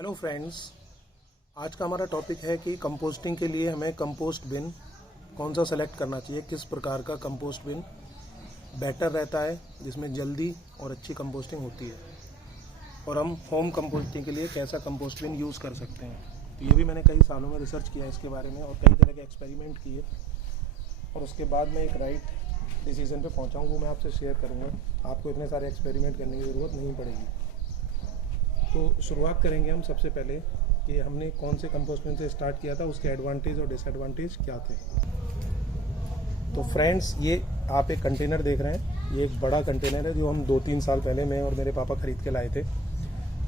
Hello friends, आज का हमारा टॉपिक है कि कंपोस्टिंग के लिए हमें कंपोस्ट बिन कौन सा सेलेक्ट करना चाहिए, किस प्रकार का कंपोस्ट बिन बेटर रहता है जिसमें जल्दी और अच्छी कंपोस्टिंग होती है, और हम होम कंपोस्टिंग के लिए कैसा कंपोस्ट बिन यूज़ कर सकते हैं। तो ये भी मैंने कई सालों में रिसर्च किया इसके बारे में और कई तरह के एक्सपेरिमेंट किए, और उसके बाद मैं एक राइट डिसीजन पे पहुंचा हूँ, वो मैं आपसे शेयर करूँगा। आपको इतने सारे एक्सपेरिमेंट करने की ज़रूरत नहीं पड़ेगी। तो शुरुआत करेंगे हम सबसे पहले कि हमने कौन से कंपोस्ट बिन से स्टार्ट किया था, उसके एडवांटेज और डिसएडवांटेज क्या थे। तो फ्रेंड्स, ये आप एक कंटेनर देख रहे हैं, ये एक बड़ा कंटेनर है जो हम 2-3 साल पहले मैं और मेरे पापा खरीद के लाए थे,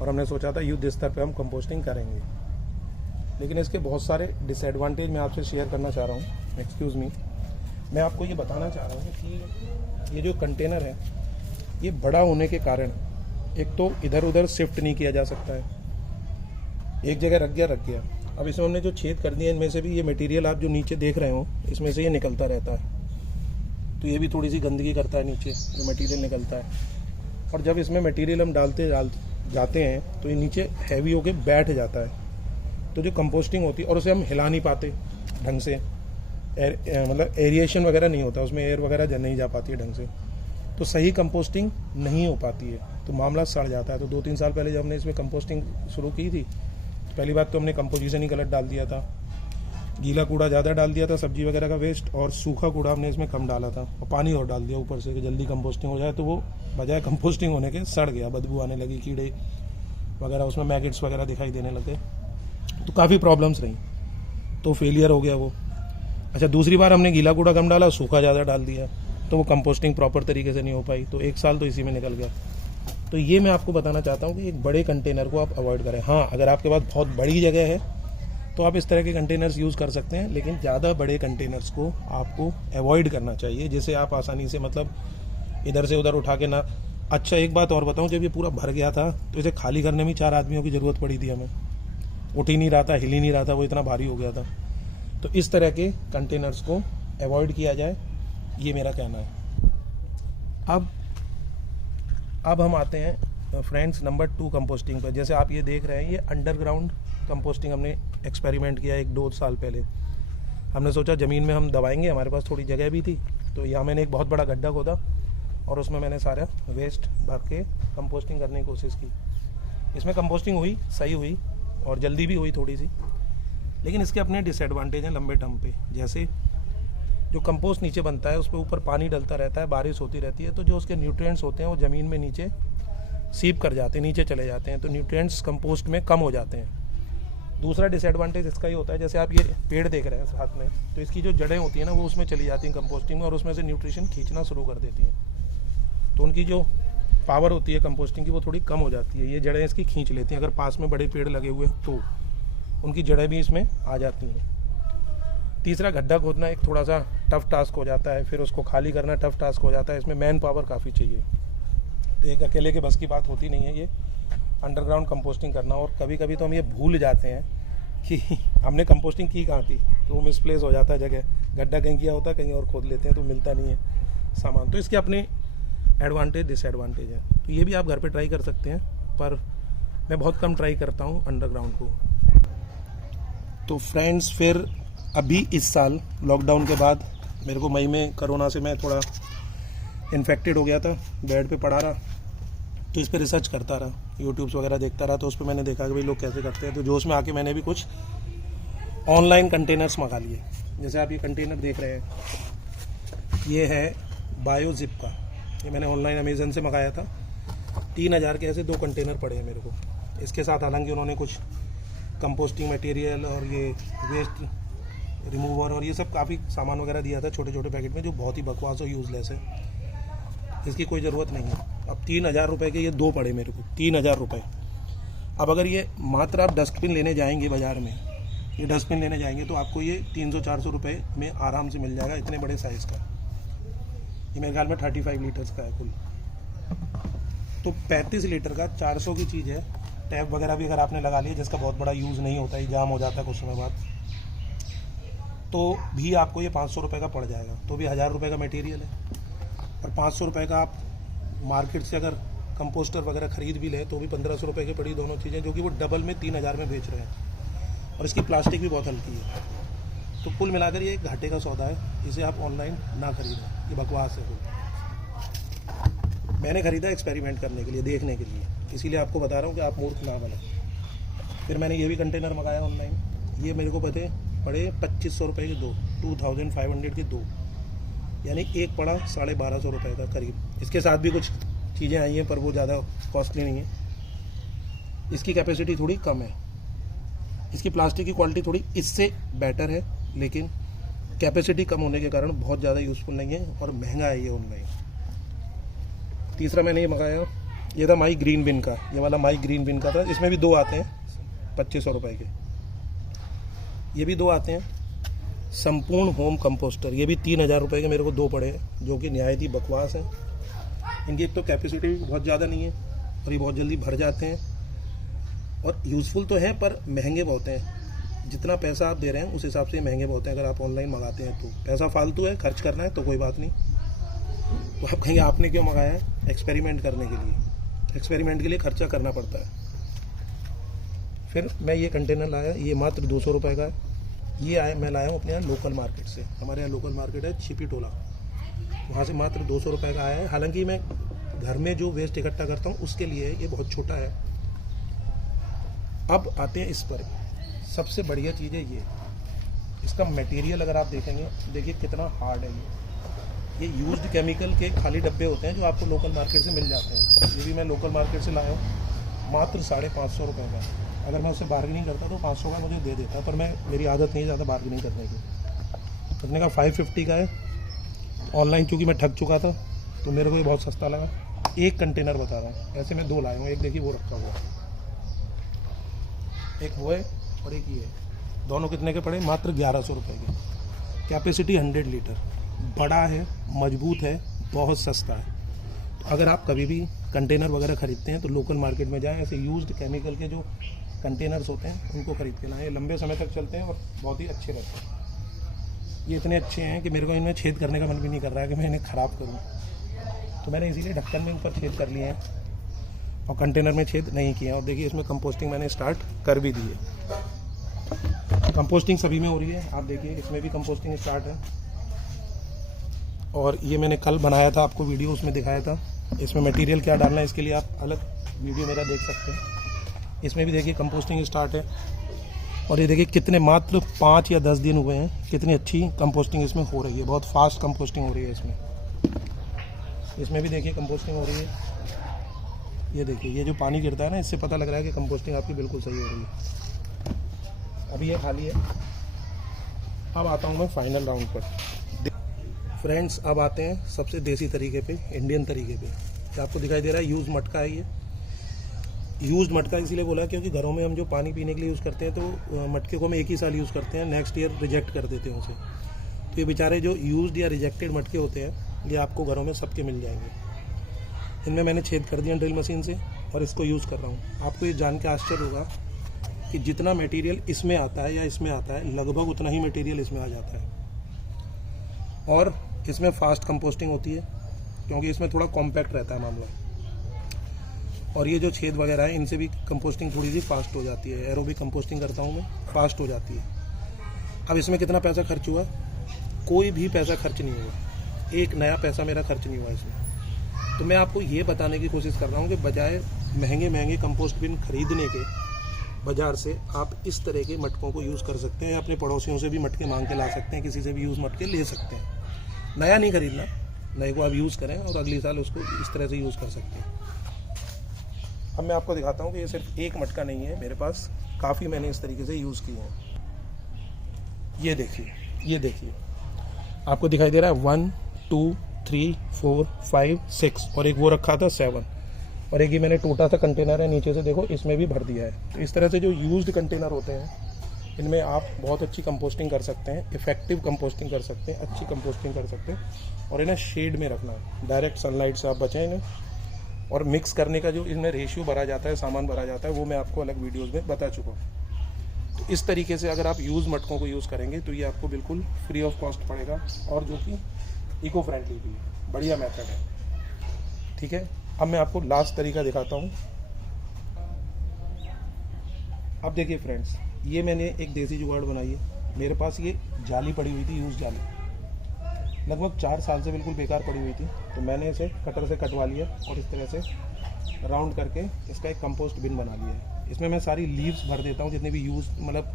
और हमने सोचा था युद्ध स्तर पे हम कंपोस्टिंग करेंगे। लेकिन इसके बहुत सारे डिसएडवांटेज मैं आपसे शेयर करना चाह रहा हूँ। एक्सक्यूज़ मी, मैं आपको ये बताना चाह रहा हूँ कि ये जो कंटेनर है ये बड़ा होने के कारण एक तो इधर उधर शिफ्ट नहीं किया जा सकता है, एक जगह रख गया। अब इसमें हमने जो छेद कर दिए, इनमें से भी ये मटेरियल आप जो नीचे देख रहे हो, इसमें से ये निकलता रहता है, तो ये भी थोड़ी सी गंदगी करता है नीचे जो मटेरियल निकलता है। और जब इसमें मटेरियल हम डालते जाते हैं तो ये नीचे हैवी होके बैठ जाता है, तो जो कंपोस्टिंग होती है, और उसे हम हिला नहीं पाते ढंग से, मतलब एरिएशन वगैरह नहीं होता उसमें, एयर वगैरह नहीं जा पाती है ढंग से, तो सही कंपोस्टिंग नहीं हो पाती है, तो मामला सड़ जाता है। तो 2-3 साल पहले जब हमने इसमें कंपोस्टिंग शुरू की थी, तो पहली बात तो हमने कंपोजिशन ही गलत डाल दिया था, गीला कूड़ा ज़्यादा डाल दिया था, सब्जी वगैरह का वेस्ट, और सूखा कूड़ा हमने इसमें कम डाला था, और पानी और डाल दिया ऊपर से कि जल्दी कंपोस्टिंग हो जाए, तो वो बजाय कंपोस्टिंग होने के सड़ गया, बदबू आने लगी, कीड़े वगैरह उसमें मैगेट्स वगैरह दिखाई देने लगे, तो काफ़ी प्रॉब्लम्स रही, तो फेलियर हो गया वो। अच्छा, दूसरी बार हमने गीला कूड़ा कम डाला, सूखा ज़्यादा डाल दिया, तो वो कंपोस्टिंग प्रॉपर तरीके से नहीं हो पाई, तो 1 साल तो इसी में निकल गया। तो ये मैं आपको बताना चाहता हूँ कि एक बड़े कंटेनर को आप अवॉइड करें। हाँ, अगर आपके पास बहुत बड़ी जगह है तो आप इस तरह के कंटेनर्स यूज़ कर सकते हैं, लेकिन ज़्यादा बड़े कंटेनर्स को आपको अवॉइड करना चाहिए, जिसे आप आसानी से मतलब इधर से उधर उठा के ना। अच्छा, एक बात और बताऊँ, जब ये पूरा भर गया था तो इसे खाली करने में 4 आदमियों की ज़रूरत पड़ी थी हमें, उठ ही नहीं रहा था, हिल ही नहीं रहा था, वो इतना भारी हो गया था। तो इस तरह के कंटेनर्स को अवॉइड किया जाए, ये मेरा कहना है। अब हम आते हैं फ्रेंड्स नंबर 2 कंपोस्टिंग पर। जैसे आप ये देख रहे हैं, ये अंडरग्राउंड कंपोस्टिंग हमने एक्सपेरिमेंट किया 1-2 साल पहले। हमने सोचा ज़मीन में हम दबाएंगे, हमारे पास थोड़ी जगह भी थी, तो यहाँ मैंने एक बहुत बड़ा गड्ढा खोदा और उसमें मैंने सारा वेस्ट भर के कंपोस्टिंग करने की कोशिश की। इसमें कंपोस्टिंग हुई, सही हुई और जल्दी भी हुई थोड़ी सी, लेकिन इसके अपने डिसएडवांटेज हैं लंबे टर्म पे। जैसे जो कंपोस्ट नीचे बनता है उस पर ऊपर पानी डलता रहता है, बारिश होती रहती है, तो जो उसके न्यूट्रिएंट्स होते हैं वो ज़मीन में नीचे सीप कर जाते हैं, नीचे चले जाते हैं, तो न्यूट्रिएंट्स कंपोस्ट में कम हो जाते हैं। दूसरा डिसएडवांटेज इसका ये होता है, जैसे आप ये पेड़ देख रहे हैं साथ में, तो इसकी जो जड़ें होती हैं ना, वो उसमें चली जाती हैं कंपोस्टिंग में, और उसमें से न्यूट्रिशन खींचना शुरू कर देती हैं, तो उनकी जो पावर होती है कंपोस्टिंग की वो थोड़ी कम हो जाती है। ये जड़ें इसकी खींच लेती हैं, अगर पास में बड़े पेड़ लगे हुए तो उनकी जड़ें भी इसमें आ जाती हैं। तीसरा, गड्ढा खोदना एक थोड़ा सा टफ टास्क हो जाता है, फिर उसको खाली करना टफ टास्क हो जाता है, इसमें मैन पावर काफ़ी चाहिए, तो एक अकेले के बस की बात होती नहीं है ये अंडरग्राउंड कंपोस्टिंग करना। और कभी कभी तो हम ये भूल जाते हैं कि हमने कंपोस्टिंग की कहाँ थी, तो वो मिसप्लेस हो जाता है जगह, गड्ढा कहीं किया होता है, कहीं और खोद लेते हैं, तो मिलता नहीं है सामान। तो इसके अपने एडवांटेज डिसएडवांटेज है, तो ये भी आप घर पर ट्राई कर सकते हैं, पर मैं बहुत कम ट्राई करता हूँ अंडरग्राउंड को। तो फ्रेंड्स, फिर अभी इस साल लॉकडाउन के बाद मेरे को मई में कोरोना से मैं थोड़ा इन्फेक्टेड हो गया था, बेड पे पड़ा रहा, तो इस पर रिसर्च करता रहा, यूट्यूब्स वगैरह देखता रहा, तो उस पर मैंने देखा कि भाई लोग कैसे करते हैं, तो जोश में आके मैंने भी कुछ ऑनलाइन कंटेनर्स मंगा लिए। जैसे आप ये कंटेनर देख रहे हैं, ये है बायोजिप का, ये मैंने ऑनलाइन अमेजन से मंगाया था। 3000 के ऐसे 2 कंटेनर पड़े हैं मेरे को। इसके साथ हालांकि उन्होंने कुछ कंपोस्टिंग मटेरियल और ये वेस्ट रिमूवर और ये सब काफ़ी सामान वगैरह दिया था छोटे छोटे पैकेट में, जो बहुत ही बकवास और यूज़लेस है, इसकी कोई ज़रूरत नहीं है। अब 3000 रुपये के ये 2 पड़े मेरे को, 3000 रुपये। अब अगर ये मात्र आप डस्टबिन लेने जाएंगे बाज़ार में, ये डस्टबिन लेने जाएंगे तो आपको ये 300-400 रुपये में आराम से मिल जाएगा, इतने बड़े साइज़ का। ये मेरे ख्याल में 35 लीटर्स का है कुल, तो 35 लीटर का 400 की चीज़ है। टैप वगैरह भी अगर आपने लगा लिया, जिसका बहुत बड़ा यूज़ नहीं होता है, जाम हो जाता है कुछ समय बाद, तो भी आपको ये 500 रुपये का पड़ जाएगा, तो भी 1000 रुपये का मटेरियल है। और 500 रुपये का आप मार्केट से अगर कंपोस्टर वगैरह ख़रीद भी ले तो भी 1500 रुपये की पड़ी दोनों चीज़ें, जो कि वो डबल में 3000 में बेच रहे हैं। और इसकी प्लास्टिक भी बहुत हल्की है। तो कुल मिलाकर ये एक घाटे का सौदा है, इसे आप ऑनलाइन ना खरीदें, ये बकवास है। मैंने ख़रीदा एक्सपेरिमेंट करने के लिए, देखने के लिए, इसीलिए आपको बता रहा हूँ कि आप मूर्ख ना बने। फिर मैंने ये भी कंटेनर मंगाया ऑनलाइन, ये मेरे को पड़े 2500 रुपये के 2, 2500 की 2, यानी एक पड़ा 1250 रुपये का करीब। इसके साथ भी कुछ चीज़ें आई हैं पर वो ज़्यादा कॉस्टली नहीं है। इसकी कैपेसिटी थोड़ी कम है, इसकी प्लास्टिक की क्वालिटी थोड़ी इससे बेटर है, लेकिन कैपेसिटी कम होने के कारण बहुत ज़्यादा यूज़फुल नहीं है और महंगा है ये ऑनलाइन। तीसरा मैंने ये मंगाया, ये था माई ग्रीन बिन का, ये वाला माई ग्रीन बिन का था। इसमें भी 2 आते हैं 2500 रुपये के, ये भी 2 आते हैं। संपूर्ण होम कंपोस्टर, ये भी 3000 रुपये के मेरे को 2 पड़े हैं, जो कि नहायत ही बकवास है। इनकी एक तो कैपेसिटी भी बहुत ज़्यादा नहीं है और ये बहुत जल्दी भर जाते हैं और यूज़फुल तो है पर महंगे बहुत हैं। जितना पैसा आप दे रहे हैं उस हिसाब से महंगे बहुत हैं। अगर आप ऑनलाइन मंगाते हैं तो पैसा फालतू है, खर्च करना है तो कोई बात नहीं। तो आप कहेंगे आपने क्यों मंगाया है? एक्सपेरिमेंट करने के लिए। एक्सपेरिमेंट के लिए खर्चा करना पड़ता है। फिर मैं ये कंटेनर लाया, ये मात्र 200 रुपये का है। ये मैं लाया हूँ अपने यहाँ लोकल मार्केट से। हमारे यहाँ लोकल मार्केट है छिपी टोला, वहाँ से मात्र 200 रुपये का आया है। हालांकि मैं घर में जो वेस्ट इकट्ठा करता हूँ उसके लिए ये बहुत छोटा है। अब आते हैं इस पर, सबसे बढ़िया चीज़ है ये, इसका मटेरियल अगर आप देखेंगे, देखिए कितना हार्ड है ये यूज्ड केमिकल के खाली डब्बे होते हैं जो आपको लोकल मार्केट से मिल जाते हैं। ये भी मैं लोकल मार्केट से लाया हूँ, मात्र 550 रुपये का। अगर मैं उससे बार्गेनिंग करता तो 500 का मुझे दे देता, पर मेरी आदत नहीं है ज़्यादा बार्गेनिंग करने की। उसने कहा 550 का है। ऑनलाइन चूँकि मैं ठग चुका था तो मेरे को ये बहुत सस्ता लगा। एक कंटेनर बता रहा हूँ, ऐसे मैं 2 लाया हूँ। एक देखिए वो रखा हुआ, एक वो है और एक ये। दोनों कितने के पड़े? मात्र 1100 रुपये के। कैपेसिटी 100 लीटर, बड़ा है, मजबूत है, बहुत सस्ता है। तो अगर आप कभी भी कंटेनर वगैरह ख़रीदते हैं तो लोकल मार्केट में जाएं, ऐसे यूज्ड केमिकल के जो कंटेनर्स होते हैं उनको ख़रीद के लाएँ। लंबे समय तक चलते हैं और बहुत ही अच्छे रहते हैं। ये इतने अच्छे हैं कि मेरे को इनमें छेद करने का मन भी नहीं कर रहा है कि मैं इन्हें ख़राब करूँ, तो मैंने इसीलिए ढक्कन में ऊपर छेद कर लिए हैं और कंटेनर में छेद नहीं किए। और देखिए इसमें कंपोस्टिंग मैंने स्टार्ट कर भी दी है। कंपोस्टिंग सभी में हो रही है, आप देखिए इसमें भी कंपोस्टिंग स्टार्ट है। और ये मैंने कल बनाया था, आपको वीडियो उसमें दिखाया था। इसमें मटेरियल क्या डालना है इसके लिए आप अलग वीडियो मेरा देख सकते हैं। इसमें भी देखिए कंपोस्टिंग स्टार्ट है। और ये देखिए कितने मात्र 5 या 10 दिन हुए हैं, कितनी अच्छी कंपोस्टिंग इसमें हो रही है। बहुत फास्ट कंपोस्टिंग हो रही है इसमें भी देखिए कंपोस्टिंग हो रही है। ये देखिए ये जो पानी गिरता है ना, इससे पता लग रहा है कि कंपोस्टिंग आपकी बिल्कुल सही हो रही है। अभी ये खाली है। अब आता हूँ मैं फाइनल राउंड पर। फ्रेंड्स अब आते हैं सबसे देसी तरीके पे, इंडियन तरीके पे। क्या आपको दिखाई दे रहा है? यूज़ मटका है ये। यूज्ड मटका इसीलिए बोला क्योंकि घरों में हम जो पानी पीने के लिए यूज़ करते हैं तो मटके को हम एक ही साल यूज़ करते हैं, नेक्स्ट ईयर रिजेक्ट कर देते हैं उसे। तो ये बेचारे जो यूज्ड या रिजेक्टेड मटके होते हैं ये आपको घरों में सबके मिल जाएंगे। इनमें मैंने छेद कर दिया ड्रिल मशीन से और इसको यूज़ कर रहा हूँ। आपको ये जान के आश्चर्य होगा कि जितना मटेरियल इसमें आता है या इसमें आता है, लगभग उतना ही मटेरियल इसमें आ जाता है। और इसमें फास्ट कंपोस्टिंग होती है क्योंकि इसमें थोड़ा कॉम्पैक्ट रहता है मामला। और ये जो छेद वगैरह है इनसे भी कंपोस्टिंग थोड़ी सी फास्ट हो जाती है। एरोबिक कंपोस्टिंग करता हूँ मैं, फास्ट हो जाती है। अब इसमें कितना पैसा खर्च हुआ? कोई भी पैसा खर्च नहीं हुआ, एक नया पैसा मेरा खर्च नहीं हुआ इसमें। तो मैं आपको ये बताने की कोशिश कर रहा हूँ कि बजाय महंगे महंगे कंपोस्ट बिन खरीदने के, बाज़ार से आप इस तरह के मटकों को यूज़ कर सकते हैं। अपने पड़ोसियों से भी मटके मांग के ला सकते हैं, किसी से भी यूज़ मटके ले सकते हैं। नया नहीं खरीदना, नए को आप यूज़ करें और अगले साल उसको इस तरह से यूज़ कर सकते हैं। अब मैं आपको दिखाता हूँ कि ये सिर्फ एक मटका नहीं है, मेरे पास काफ़ी मैंने इस तरीके से यूज़ किए हैं। ये देखिए आपको दिखाई दे रहा है 1 2 3 4 5 6 और एक वो रखा था 7 और एक ही मैंने टूटा सा कंटेनर है नीचे से, देखो इसमें भी भर दिया है। तो इस तरह से जो यूज्ड कंटेनर होते हैं इनमें आप बहुत अच्छी कंपोस्टिंग कर सकते हैं, इफेक्टिव कंपोस्टिंग कर सकते हैं, अच्छी कंपोस्टिंग कर सकते हैं। और इन्हें शेड में रखना है, डायरेक्ट सनलाइट से आप बचें इन्हें। और मिक्स करने का जो इनमें रेशियो भरा जाता है, सामान भरा जाता है, वो मैं आपको अलग वीडियोज़ में बता चुका हूँ। तो इस तरीके से अगर आप यूज़ मटकों को यूज़ करेंगे तो ये आपको बिल्कुल फ्री ऑफ कॉस्ट पड़ेगा और जो कि इको फ्रेंडली भी बढ़िया मेथड है। ठीक है, अब मैं आपको लास्ट तरीका दिखाता हूँ। अब देखिए फ्रेंड्स, ये मैंने एक देसी जुगाड़ बनाई है। मेरे पास ये जाली पड़ी हुई थी, यूज़ जाली, लगभग 4 साल से बिल्कुल बेकार पड़ी हुई थी। तो मैंने इसे कटर से कटवा लिया और इस तरह से राउंड करके इसका एक कंपोस्ट बिन बना लिया है। इसमें मैं सारी लीव्स भर देता हूँ, जितनी भी यूज़ मतलब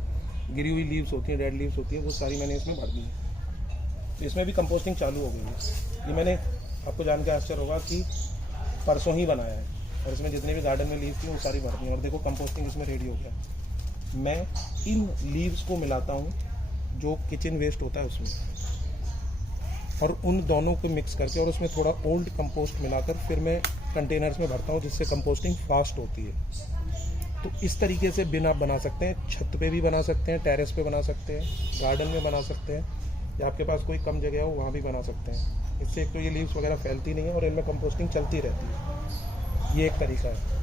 गिरी हुई लीव्स होती हैं, डेड लीव्स होती हैं, वो सारी मैंने इसमें भर दी है। तो इसमें भी कंपोस्टिंग चालू हो गई है। ये मैंने आपको जान के आश्चर्य होगा कि परसों ही बनाया है, और इसमें जितने भी गार्डन में लीव्स थी वो सारी भर दी हैं। और देखो कंपोस्टिंग इसमें रेडी हो गया। मैं इन लीव्स को मिलाता हूँ जो किचन वेस्ट होता है उसमें, और उन दोनों को मिक्स करके और उसमें थोड़ा ओल्ड कंपोस्ट मिलाकर फिर मैं कंटेनर्स में भरता हूँ, जिससे कंपोस्टिंग फास्ट होती है। तो इस तरीके से बिन आप बना सकते हैं। छत पे भी बना सकते हैं, टेरेस पे बना सकते हैं, गार्डन में बना सकते हैं, या आपके पास कोई कम जगह हो वहाँ भी बना सकते हैं। इससे एक तो ये लीव्स वगैरह फैलती नहीं है और इनमें कंपोस्टिंग चलती रहती है। ये एक तरीका है।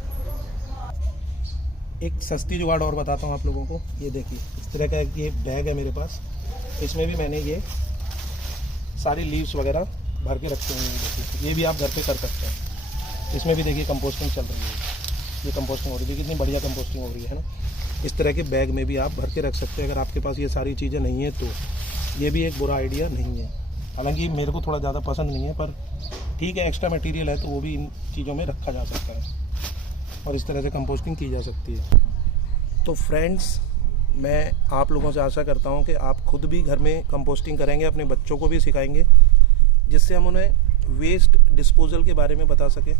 एक सस्ती जुगाड़ और बताता हूँ आप लोगों को। ये देखिए, इस तरह का ये बैग है मेरे पास। इसमें भी मैंने ये सारी लीव्स वगैरह भर के रखते हैं। देखिए, ये भी आप घर पे कर सकते हैं। इसमें भी देखिए कंपोस्टिंग चल रही है। ये कंपोस्टिंग हो रही है, कितनी बढ़िया कंपोस्टिंग हो रही है ना। इस तरह के बैग में भी आप भर के रख सकते हैं। अगर आपके पास ये सारी चीज़ें नहीं है तो ये भी एक बुरा आइडिया नहीं है। हालांकि मेरे को थोड़ा ज़्यादा पसंद नहीं है, पर ठीक है, एक्स्ट्रा मटेरियल है तो वो भी इन चीज़ों में रखा जा सकता है और इस तरह से कंपोस्टिंग की जा सकती है। तो फ्रेंड्स, मैं आप लोगों से आशा करता हूं कि आप खुद भी घर में कंपोस्टिंग करेंगे, अपने बच्चों को भी सिखाएंगे, जिससे हम उन्हें वेस्ट डिस्पोजल के बारे में बता सकें।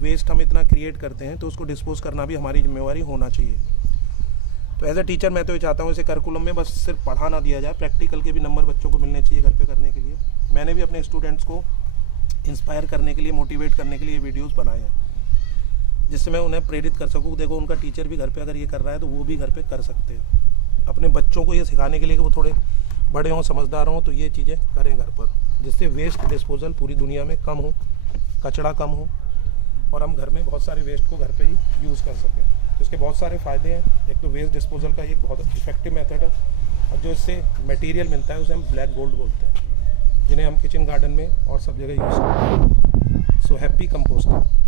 वेस्ट हम इतना क्रिएट करते हैं तो उसको डिस्पोज करना भी हमारी जिम्मेवारी होना चाहिए। तो एज ए टीचर मैं तो ये चाहता हूँ इसे करिकुलम में बस सिर्फ पढ़ा ना दिया जाए, प्रैक्टिकल के भी नंबर बच्चों को मिलने चाहिए घर पे करने के लिए। मैंने भी अपने स्टूडेंट्स को इंस्पायर करने के लिए, मोटिवेट करने के लिए वीडियोज़ बनाए हैं, जिससे मैं उन्हें प्रेरित कर सकूँ। देखो, उनका टीचर भी घर पे अगर ये कर रहा है तो वो भी घर पे कर सकते हैं। अपने बच्चों को ये सिखाने के लिए कि वो थोड़े बड़े हों, समझदार हों, तो ये चीज़ें करें घर पर, जिससे वेस्ट डिस्पोजल पूरी दुनिया में कम हो, कचरा कम हो और हम घर में बहुत सारे वेस्ट को घर पे ही यूज़ कर सकें। तो इसके बहुत सारे फ़ायदे हैं। एक तो वेस्ट डिस्पोजल का एक बहुत इफेक्टिव मेथड है, और जो इससे मटेरियल मिलता है उसे हम ब्लैक गोल्ड बोलते हैं, जिन्हें हम किचन गार्डन में और सब जगह यूज़ करते हैं। So happy composting.